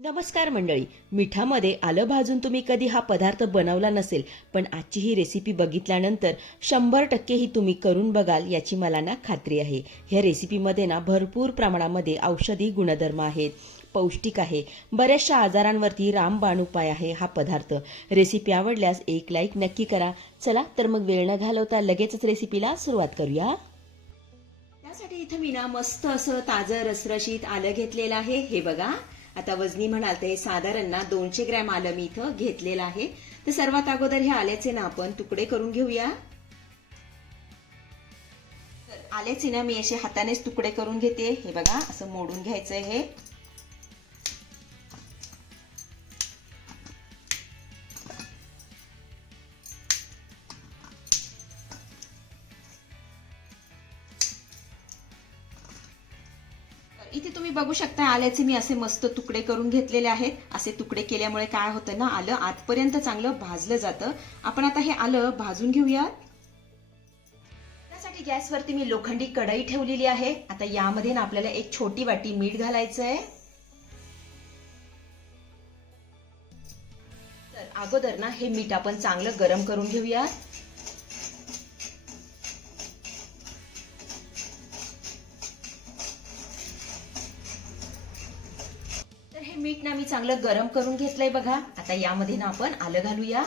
नमस्कार मंडळी. मिठामध्ये आलं भाजून तुम्ही कधी हा पदार्थ बनवला नसेल पण आजची ही रेसिपी बघितल्यानंतर शंभर टक्के ही तुम्ही करून बघाल याची मला ना खात्री आहे. ह्या रेसिपीमध्ये ना भरपूर प्रमाणामध्ये औषधी गुणधर्म आहेत पौष्टिक आहे बऱ्याचशा आजारांवरती रामबाण उपाय आहे हा पदार्थ. रेसिपी आवडल्यास एक लाईक नक्की करा. चला तर मग वेळ न घालवता लगेचच रेसिपीला सुरुवात करूया. त्यासाठी इथं मी ना मस्त असं ताजं रसरशीत आलं घेतलेलं आहे. हे बघा. आता वजनी म्हणाल तर हे साधारण ना दोनशे ग्रॅम आलं मी इथं घेतलेलं आहे. तर सर्वात अगोदर हे आल्याचे ना आपण तुकडे करून घेऊया. आल्याचे ना मी असे हातानेच तुकडे करून घेते. हे बघा असं मोडून घ्यायचं हे. बघू शकता आल्याचे मी असे मस्त तुकडे करून घेतलेले आहेत. असे तुकडे केल्यामुळे काय होतं ना आलं आतपर्यंत चांगलं भाजलं जातं. आपण आता हे आलं भाजून घेऊयात. त्यासाठी गॅसवरती मी लोखंडी कढई ठेवलेली आहे. आता यामध्ये ना आपल्याला एक छोटी वाटी मीठ घालायचं आहे तर अगोदर ना हे मीठ आपण चांगलं गरम करून घेऊयात. तर मीठ ना मी चांगलं गरम करून घेतलंय बघा. आता यामध्ये ना आपण आलं घालूया.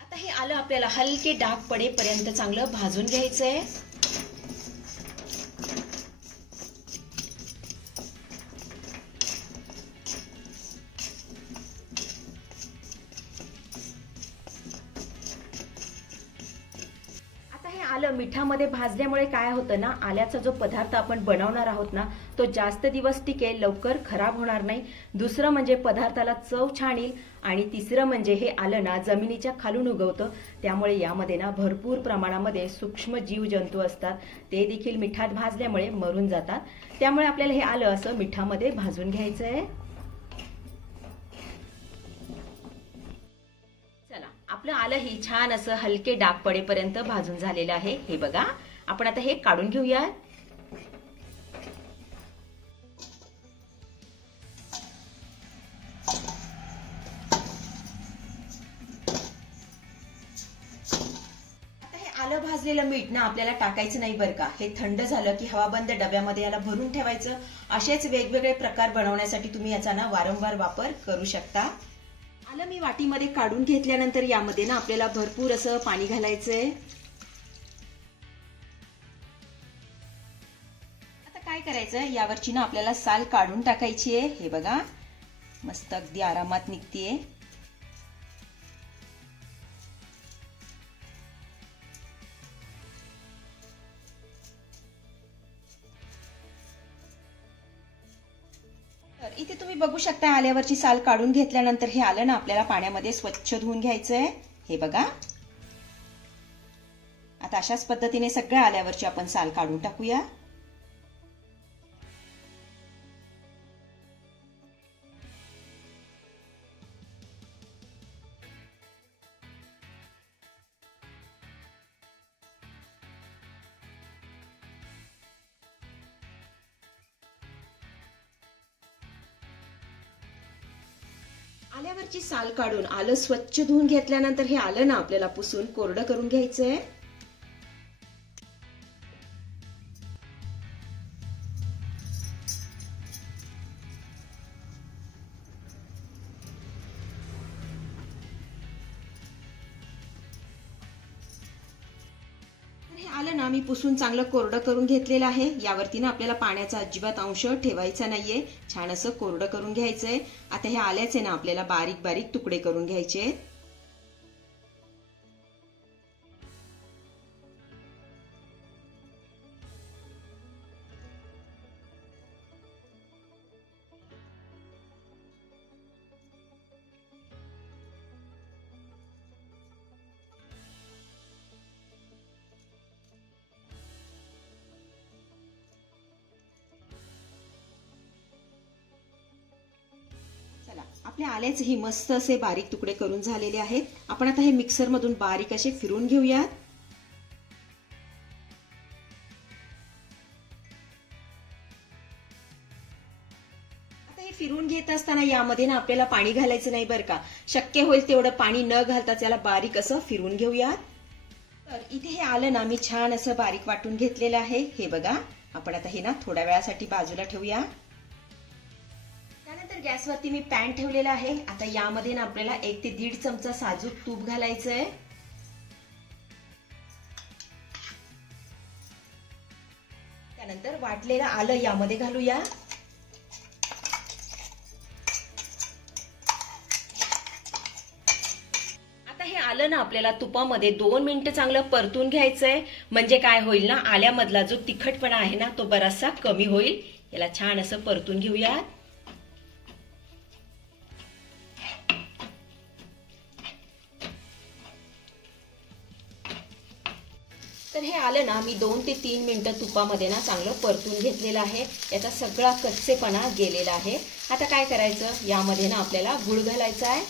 आता हे आलं आपल्याला हलके डाग पडेपर्यंत चांगलं भाजून घ्यायचंय. आहे आलं मिठामध्ये भाजल्यामुळे काय होतं ना आल्याचा जो पदार्थ आपण बनवणार आहोत ना तो जास्त दिवस टिकेल लवकर खराब होणार नाही. दुसरं म्हणजे पदार्थाला चव छान येईल आणि तिसरं म्हणजे हे आलं ना जमिनीच्या खालून उगवतं. त्यामुळे यामध्ये ना भरपूर प्रमाणामध्ये सूक्ष्म जीवजंतू असतात. ते देखील मिठात भाजल्यामुळे मरून जातात. त्यामुळे आपल्याला हे आलं असं मिठामध्ये भाजून घ्यायचं आहे आपलं आलं ही छान असं हलके डाग पडेपर्यंत भाजून झालेलं आहे. हे बघा आपण आता हे काढून घेऊया आता हे आलं भाजलेलं मीठ ना आपल्याला टाकायचं नाही बरं का. हे थंड झालं की हवाबंद डब्यामध्ये याला भरून ठेवायचं. असेच वेगवेगळे प्रकार बनवण्यासाठी तुम्ही याचा ना वारंवार वापर करू शकता. आलं मी वाटीमध्ये काढून घेतल्यानंतर यामध्ये ना आपल्याला भरपूर असं पाणी घालायचंय. आता काय करायचं यावरची ना आपल्याला साल काढून टाकायची आहे हे बघा. मस्त अगदी आरामात निघतीये. इथे तुम्ही बघू शकता आल्यावरची साल काढून घेतल्यानंतर हे आलं ना आपल्याला पाण्यामध्ये स्वच्छ धुवून घ्यायचंय. हे बघा. आता अशाच पद्धतीने सगळ्या आल्यावरची आपण साल काढून टाकूया. आल्यावरची साल काढून आलं स्वच्छ धुवून घेतल्यानंतर हे आलं ना आपल्याला पुसून कोरडं करून घ्यायचंय? आहे पुसून चांगलं कोरडं करून घेतलेलं आहे. यावरती ना आपल्याला पाण्याचा अजिबात अंश ठेवायचा नाहीये. छान असं कोरडं करून घ्यायचंय. आता हे आल्याचे ना आपल्याला बारीक बारीक तुकडे करून घ्यायचे आहेत आपल्या आल्याचे ही मस्त असे बारीक तुकडे करून झालेले आहेत. आपण आता हे मिक्सरमधून बारीक असे फिरून घेऊयात. आता हे फिरून घेत असताना यामध्ये ना आपल्याला पाणी घालायचं नाही बरं का. शक्य होईल तेवढं पाणी न घालता त्याला बारीक असं फिरून घेऊयात. तर इथे हे आलं ना मी छान असं बारीक वाटून घेतलेलं आहे. हे बघा आपण आता हे ना थोड्या वेळासाठी बाजूला ठेवूया. गॅसवरती मी पॅन ठेवलेला आहे. आता यामध्ये ना आपल्याला एक ते दीड चमचा साजूक तूप घालायचं आहे त्यानंतर वाटलेलं आलं यामध्ये घालूया. आता हे आलं ना आपल्याला तुपामध्ये दोन मिनिटं चांगलं परतून घ्यायचंय. म्हणजे काय होईल ना आल्यामधला जो तिखटपणा आहे ना तो बराचसा कमी होईल. याला छान असं परतून घेऊया हे आलं ना मी दोन ते तीन मिनटं तुपामध्ये ना चांगलं परतून घेतलेलं आहे. याचा सगळा कच्चेपणा गेलेला आहे. आता काय करायचं? यामध्ये ना आपल्याला गुळ घालायचा आहे.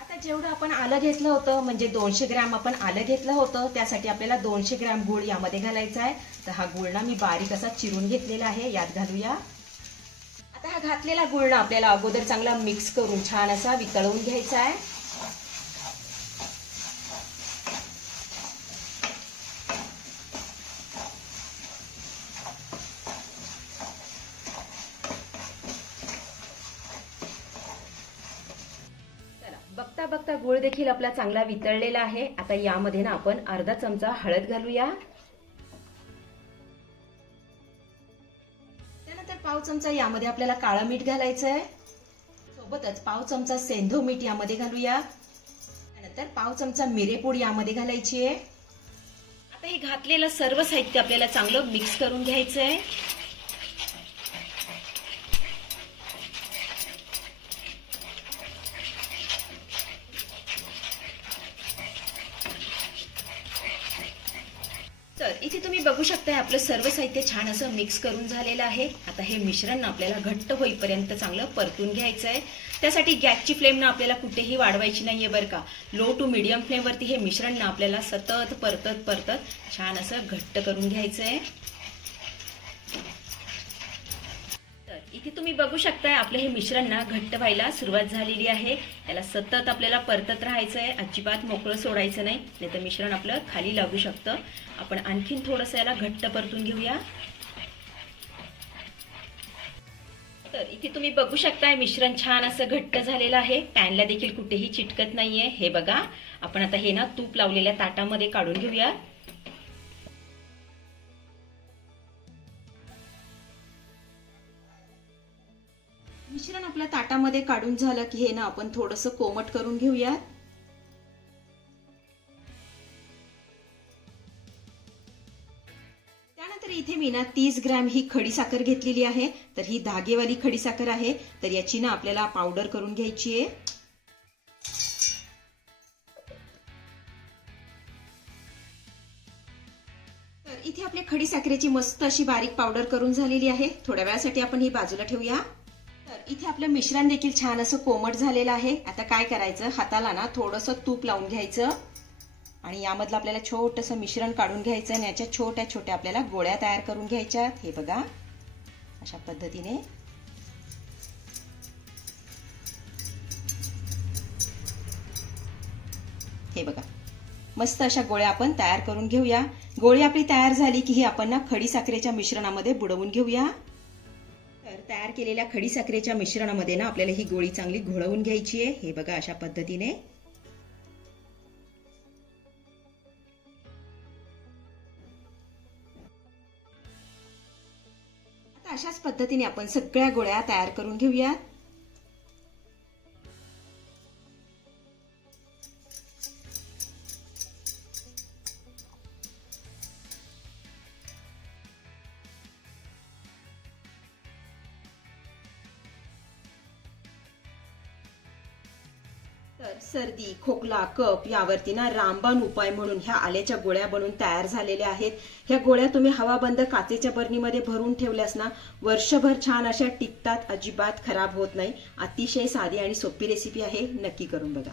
आता जेवढं आपण आलं घेतलं होतं म्हणजे दोनशे ग्रॅम आपण आलं घेतलं होतं त्यासाठी आपल्याला दोनशे ग्रॅम गुळ यामध्ये घालायचा आहे. तर हा गुळ ना मी बारीक असा चिरून घेतलेला आहे. यात घालूया. आता हा घातलेला गुळ ना आपल्याला अगोदर चांगला मिक्स करून छान असा वितळवून घ्यायचा आहे. देखील आपला चांगला वितळलेला आहे. आता यामध्ये ना आपण अर्धा चमचा हळद घालूया. त्यानंतर पाव चमचा यामध्ये आपल्याला काळं मीठ घालायचं आहे सोबतच पाव चमचा सेंधो मीठ यामध्ये घालूया. त्यानंतर पाव चमचा मिरेपूड यामध्ये घालायची आहे. आता हे घातलेलं सर्व साहित्य आपल्याला चांगलं मिक्स करून घ्यायचं आहे तर इथे तुम्ही बघू शकताय आपलं सर्व साहित्य छान असं मिक्स करून झालेलं आहे. आता हे मिश्रण आपल्याला घट्ट होईपर्यंत चांगलं परतून घ्यायचं आहे त्यासाठी गॅसची फ्लेम ना आपल्याला कुठेही वाढवायची नाहीये बरं का. लो टू मिडियम फ्लेमवरती हे मिश्रण ना आपल्याला सतत परतत परतत छान असं घट्ट करून घ्यायचं आहे तर इथे तुम्ही बघू शकताय आपलं हे मिश्रण ना घट्ट व्हायला सुरुवात झालेली आहे. याला सतत आपल्याला परतत राहायचं आहे अजिबात मोकळं सोडायचं नाही नाही तर मिश्रण आपलं खाली लागू शकतं. आपण आणखीन थोडंसं याला घट्ट परतून घेऊया. तर इथे तुम्ही बघू शकताय मिश्रण छान असं घट्ट झालेलं आहे. पॅनला देखील कुठेही चिटकत नाहीये. हे बघा आपण आता हे ना तूप लावलेल्या ताटामध्ये काढून घेऊया. मिश्रण आपल्या ताटामध्ये काढून झालं की हे ना आपण थोडस कोमट करून घेऊया त्यानंतर इथे मी ना तीस ग्रॅम ही खडी साखर घेतलेली आहे. तर ही धागेवाली खडी साखर आहे. तर याची ना आपल्याला पावडर करून घ्यायची आहे. तर इथे आपल्या खडी साखरेची मस्त अशी बारीक पावडर करून झालेली आहे. थोड्या वेळासाठी आपण ही बाजूला ठेवूया. इथे आपलं मिश्रण देखील छान असं कोमट झालेलं आहे. आता काय करायचं? हाताला ना थोडंसं तूप लावून घ्यायचं. आणि यामधलं आपल्याला छोटंसं मिश्रण काढून घ्यायचं आणि याच्या छोट्या छोट्या आपल्याला गोळ्या तयार करून घ्यायच्या हे बघा. अशा पद्धतीने. हे बघा. मस्त अशा गोळ्या आपण तयार करून घेऊया. गोळी आपली तयार झाली की ही आपण ना खडी साखरेच्या मिश्रणामध्ये बुडवून घेऊया. तयार केलेल्या खडी साखरेच्या मिश्रणामध्ये ना आपल्याला ही गोळी चांगली घोळवून घ्यायची आहे. हे बघा अशा पद्धतीने. अशाच पद्धतीने आपण सगळ्या गोळ्या तयार करून घेऊयात. सर्दी खोकला कप यावरती ना रामबाण उपाय म्हणून ह्या आल्याच्या गोळ्या बनवून तयार झालेल्या आहेत. ह्या गोळ्या तुम्ही हवाबंद काचेच्या बरणीमध्ये भरून ठेवल्यास ना वर्षभर छान अशा टिकतात अजिबात खराब होत नाही. अतिशय साधी आणि सोपी रेसिपी आहे. नक्की करून बघा.